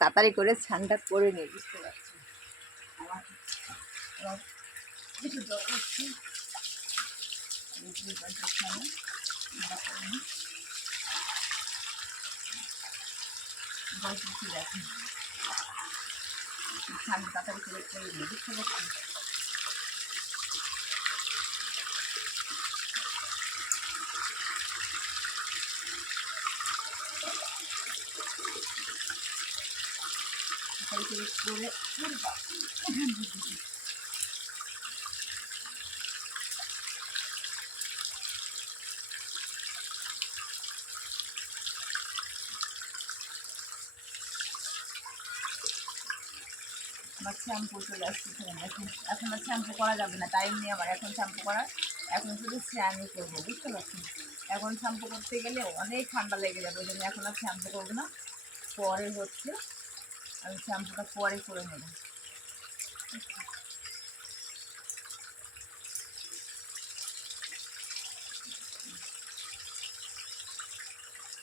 তাড়াতাড়ি করে স্নানটা করে নিই বুঝতে পারছি? আমার কিছু তাড়াতাড়ি করে করে বুঝতে পারছি আমার শ্যাম্পু চলে আসছে এখন। এখন আর শ্যাম্পু করা যাবে না। টাইম নেই আমার এখন শ্যাম্পু করার। এখন শুধু স্নানই করব, বুঝতে পারছি এখন শ্যাম্পু করতে গেলে অনেক ঠান্ডা লেগে যাবে, ওই জন্য এখন আর শ্যাম্পু করব না। পরে হচ্ছে আমি শ্যাম্পুটা পরে করে নেব।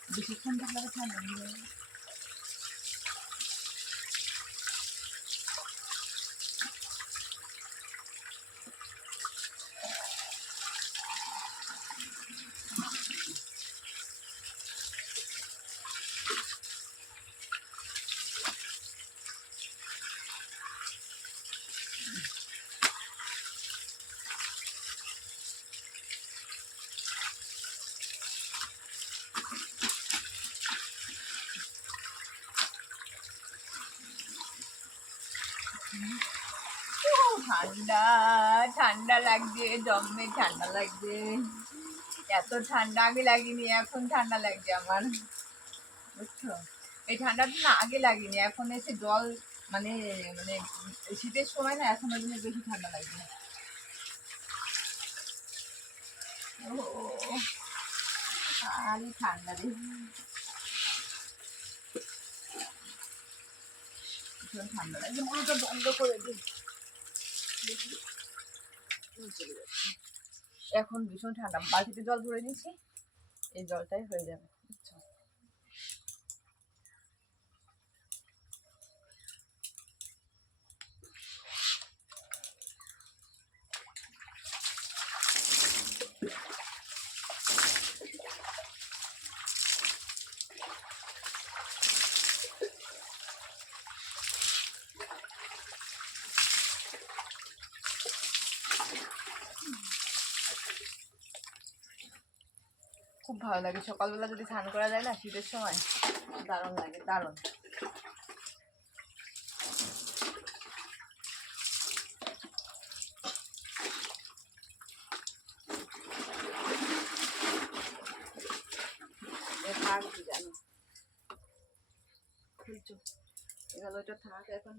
বেশিক্ষণ থাকলে ঠান্ডা নিয়ে ও, ঠান্ডা ঠান্ডা লাগছে, জমে ঠান্ডা লাগছে। এত ঠান্ডা, আগে লাগেনি, এখন ঠান্ডা লাগছে আমার। বুঝছ? এই ঠান্ডাটা না, আগে লাগেনি, এখন এসে জল মানে মানে শীতের সময় না, এখন ওই বেশি ঠান্ডা লাগছে। ও ঠান্ডা রে। ভীষণ ঠান্ডা বন্ধ করে দিই। এখন ভীষণ ঠান্ডা। বালতিতে জল ভরে নিয়েছি এই জলটাই হয়ে যাবে। বুঝছ? খুব ভালো লাগে। সকালবেলা যদি স্নান করা যায় না, শীতের সময়, দারুণ লাগে, দারুণ। থাক এখন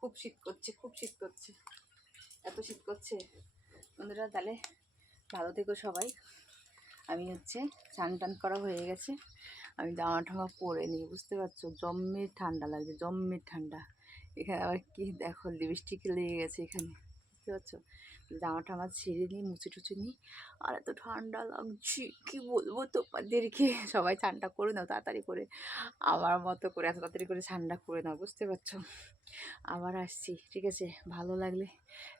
খুব শীত করছে, খুব শীত করছে। এত শীত করছে। বন্ধুরা, তাহলে ভালো থেকো সবাই। আমি হচ্ছে স্নান টান করা হয়ে গেছে। আমি জামা ঠামা পরে নিই, বুঝতে পারছ? জম্মের ঠান্ডা লাগছে, জম্মের ঠান্ডা। এখানে আবার কি দেখো লিপস্টিক লেগে গেছে এখানে। পারছ জামা টামা ছেড়ে নিই মুছে টুচে নিই আর এত ঠান্ডা লাগছে, কি বলব তোমাদেরকে? সবাই ঠান্ডা করে নাও, তাড়াতাড়ি করে। আমার মতো করে, এত তাড়াতাড়ি করে ঠান্ডা করে নাও, বুঝতে পারছ? আবার আসছি, ঠিক আছে? ভালো লাগলে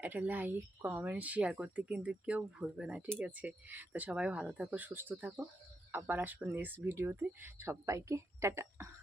একটা লাইক কমেন্ট শেয়ার করতে কিন্তু কেউ ভুলবে না, ঠিক আছে? তো সবাই ভালো থাকো, সুস্থ থাকো। আবার আসব নেক্সট ভিডিওতে সবাইকে টাটা।